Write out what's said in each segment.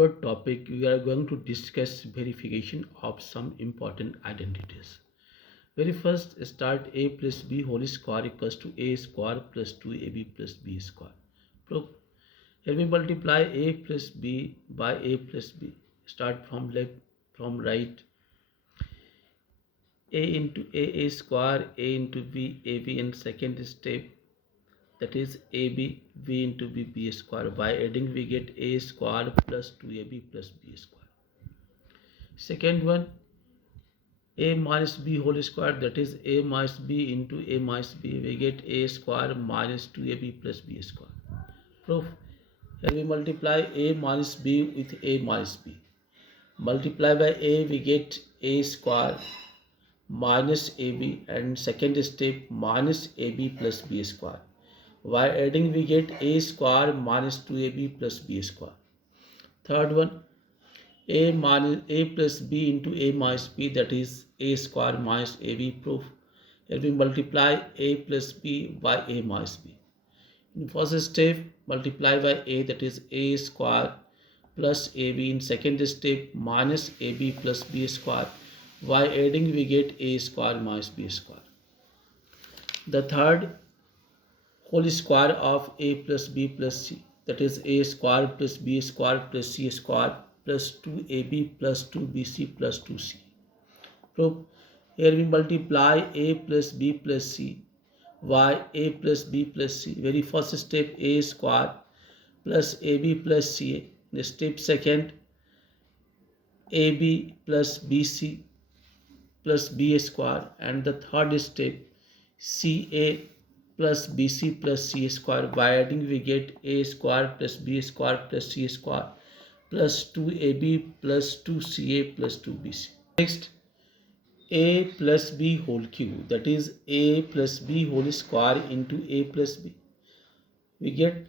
particular topic, we are going to discuss verification of some important identities. Very first, start a plus b whole square equals to a square plus 2ab plus b square. Proof. Here we multiply a plus b by a plus b. Start from left, from right. A into a square, a into b, ab in second step, that is ab, b into b square. By adding we get a square plus 2ab plus b square. Second one, a minus b whole square, that is a minus b into a minus b, we get a square minus 2ab plus b square. Proof. Here we multiply a minus b with a minus b. Multiply by a, we get a square minus ab, and second step minus ab plus b square. By adding we get a square minus 2ab plus b square. Third one, a minus a plus b into a minus b, that is a square minus ab. Proof. Here we multiply a plus b by a minus b. In first step, multiply by a, that is a square plus ab. In second step, minus ab plus b square. By adding we get a square minus b square. The third, whole square of a plus b plus c, that is a square plus b square plus c square plus 2ab plus 2bc plus 2c. Proof. Here we multiply a plus b plus c by a plus b plus c. Very first step, a square plus ab plus c. Step second, ab plus bc plus b square, and the third step, ca plus bc plus c square. By adding we get a square plus b square plus c square plus 2ab plus 2ca plus 2bc. Next, a plus b whole cube, that is a plus b whole square into a plus b. We get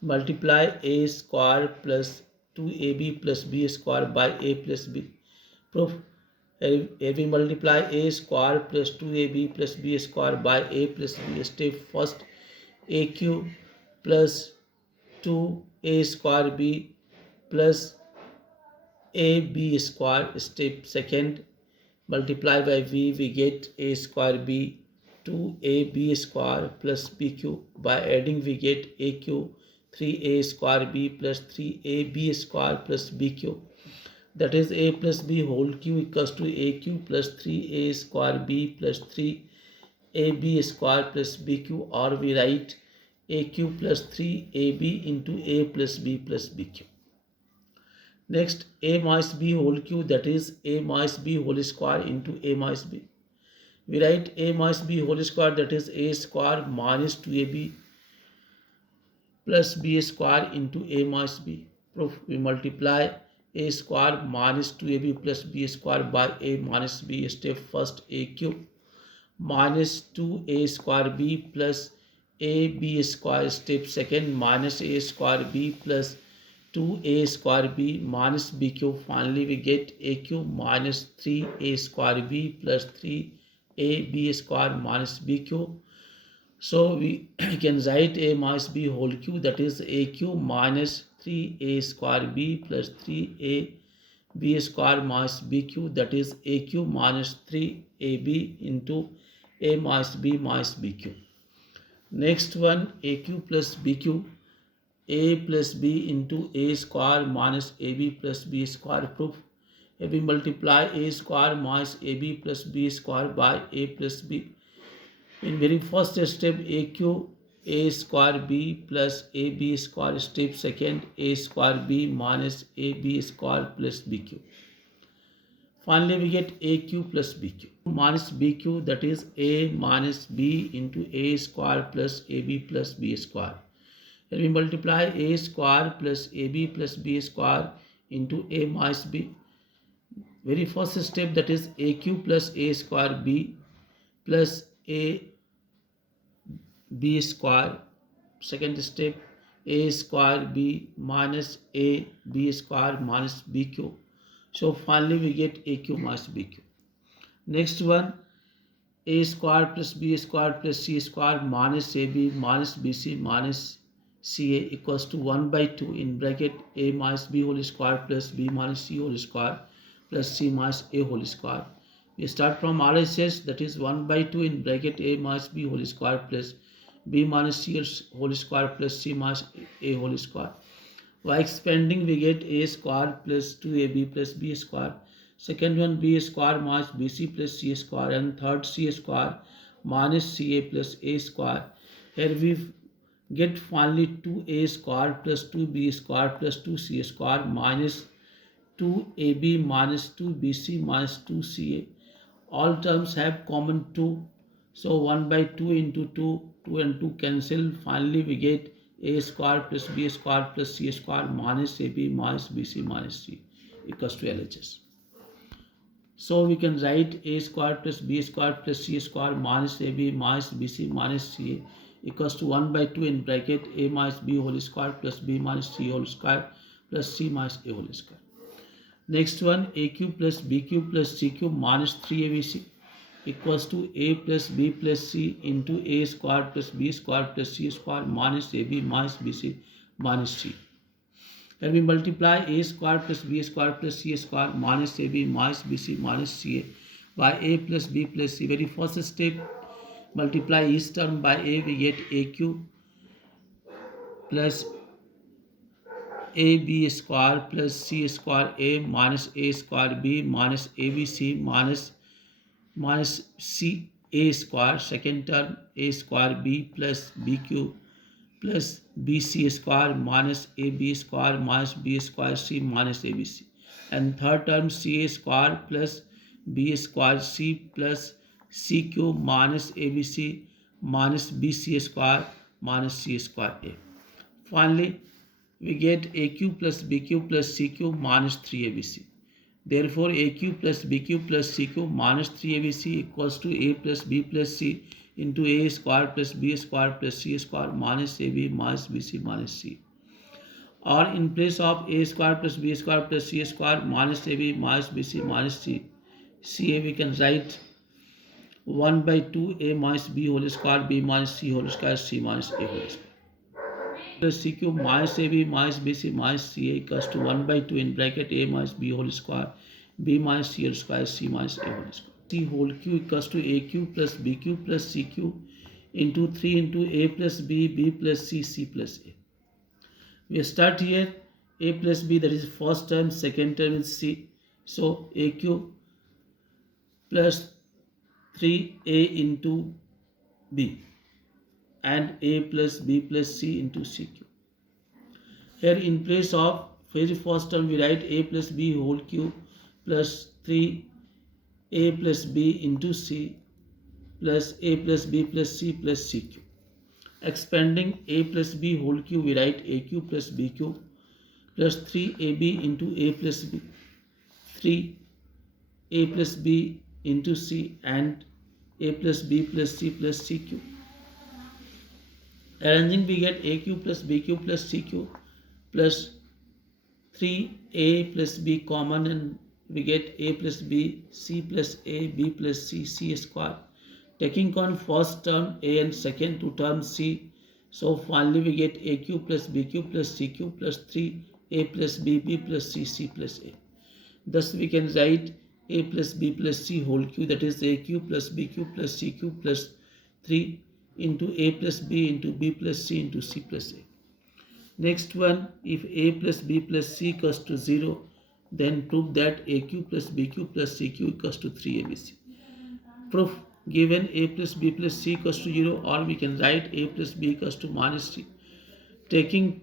multiply a square plus 2ab plus b square by a plus b. Proof. Here we multiply a square plus 2ab plus b square by a plus b. Step first, a cube plus 2a square b plus ab square. Step second, multiply by b, we get a square b 2ab square plus b cube. By adding we get a cube 3a square b plus 3ab square plus b cube, that is a plus b whole cube equals to a cube plus 3a square b plus 3ab square plus b cube, or we write a cube plus 3ab into a plus b cube. Next, a minus b whole cube, that is a minus b whole square into a minus b. We write a minus b whole square, that is a square minus 2ab plus b square into a minus b. Proof. We multiply a square minus 2ab plus b square by a minus b. Step first, a cube minus 2a square b plus ab square. Step second, minus a square b plus 2a square b minus b cube. Finally we get a cube minus 3a square b plus 3ab square minus b cube. So we can write a minus b whole cube, that is a cube minus 3a square b plus 3ab square minus b cube, that is a cube minus 3ab into a minus b cube. Next one, a cube plus b cube, a plus b into a square minus ab plus b square. Proof. If we multiply a square minus ab plus b square by a plus b. In very first step, a cube a square b plus ab square. Step second, a square b minus ab square plus b cube. Finally we get a cube plus b cube minus b cube, that is a minus b into a square plus ab plus b square. Then we multiply a square plus ab plus b square into a minus b. Very first step, that is a cube plus a square b plus a b square. Second step, a square b minus a b square minus b cube. So finally we get a cube minus b cube. Next one, a square plus b square plus c square minus ab minus bc minus CA equals to 1 by 2 in bracket A minus B whole square plus B minus C whole square plus C minus A whole square. We start from RHS, that is 1 by 2 in bracket A minus B whole square plus B minus C whole square plus C minus A whole square. By expanding we get A square plus 2AB plus B square. Second one B square minus BC plus C square, and third C square minus CA plus A square. Here we get finally 2A square plus 2B square plus 2C square minus 2AB minus 2BC minus 2CA. All terms have common 2. So 1 by 2 into 2, 2 and 2 cancel. Finally we get A square plus B square plus C square minus AB minus BC minus C equals to LHS. So we can write A square plus B square plus C square minus AB minus BC minus CA equals to 1 by 2 in bracket A minus B whole square plus B minus C whole square plus C minus A whole square. Next one, A cube plus B cube plus C cube minus 3ABC equals to A plus B plus C into A square plus B square plus C square minus AB minus BC minus C. Here we multiply A square plus B square plus C square minus AB minus BC minus CA by A plus B plus C. Very first step, multiply each term by A, we get A cube plus AB square plus C square A minus A square B minus ABC minus C A square. Second term A square B plus B cube plus BC square minus AB square minus B square C minus ABC. And third term CA square plus B square C plus C cube minus ABC minus BC square minus C square A. Finally, we get A cube plus B cube plus C cube minus 3ABC. Therefore, A cube plus B cube plus C cube minus 3ABC equals to A plus B plus C into A square plus B square plus C square minus AB minus BC minus C. Or in place of A square plus B square plus C square minus AB minus BC minus C, CA we can write 1 by 2 A minus B whole square B minus C whole square C minus A whole square plus C cube minus AB minus BC minus CA equals to 1 by 2 in bracket A minus B whole square B minus C whole square C minus A whole square. C whole cube equals to A cube plus B cube plus C cube into 3 into A plus B, B plus C, C plus A. We start here A plus B, that is first term, second term is C. So A cube plus 3A into B and A plus B plus C into C cube. Here in place of very first term we write A plus B whole cube plus 3A plus B into C plus A plus B plus C plus C cube. Expanding A plus B whole cube we write A cube plus B cube plus 3AB into A plus B, 3A plus B into C and A plus B plus C plus C cube. Arranging we get A cube plus B cube plus C cube plus 3A plus B common and we get A plus B, C plus A, B plus C, C square. Taking on first term A and second two terms C. So finally we get A cube plus B cube plus C cube plus 3A plus B, B plus C, C plus A. Thus we can write A plus B plus C whole cube, that is A cube plus B cube plus C cube plus 3 into A plus B into B plus C into C plus A. Next one, if A plus B plus C equals to 0, then prove that A cube plus B cube plus C cube equals to 3ABC. Proof, given A plus B plus C equals to 0, or we can write A plus B equals to minus C. Taking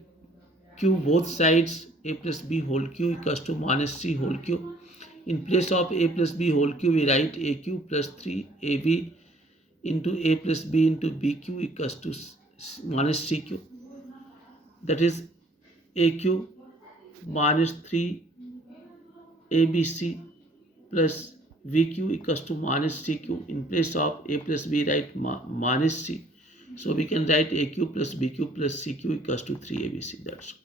cube both sides, A plus B whole cube equals to minus C whole cube. In place of A plus B whole cube, we write A cube plus 3AB into A plus B into B cube equals to minus C cube. That is A cube minus 3ABC plus VQ equals to minus C cube. In place of A plus B, write minus C. So we can write A cube plus B cube plus C cube equals to 3ABC. That's all.